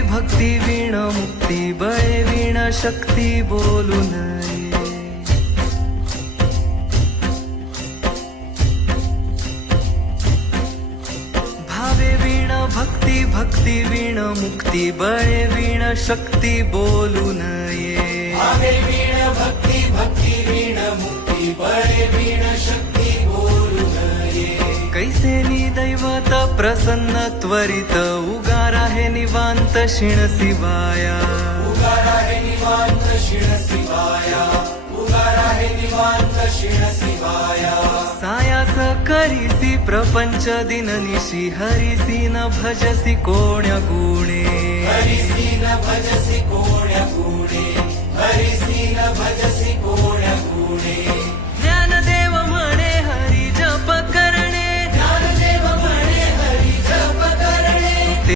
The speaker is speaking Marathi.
भक्ती वीण मुक्ती बळे वीण शक्ती बोलू नये. भावे वीण भक्ती भक्ती वीण मुक्ती बळे वीण शक्ती बोलू नये. भावे वीण भक्ती भक्ती वीण मुक्ती बळे वीण शक्ती बोलू नये. कैसे दैवत प्रसन्न त्वरित उगार आहे निवांत क्षीण शिवाया. उगार आहे निवांत क्षीण शिवाया. उगार आहे निवांत क्षीण शिवाया. सायास करीसी प्रपंच दिननिशी हरिसी न भजसी कोण्या गुणे. हरिसी न भजसी कोण्या गुणे. हरिसी न भजसी कोण्या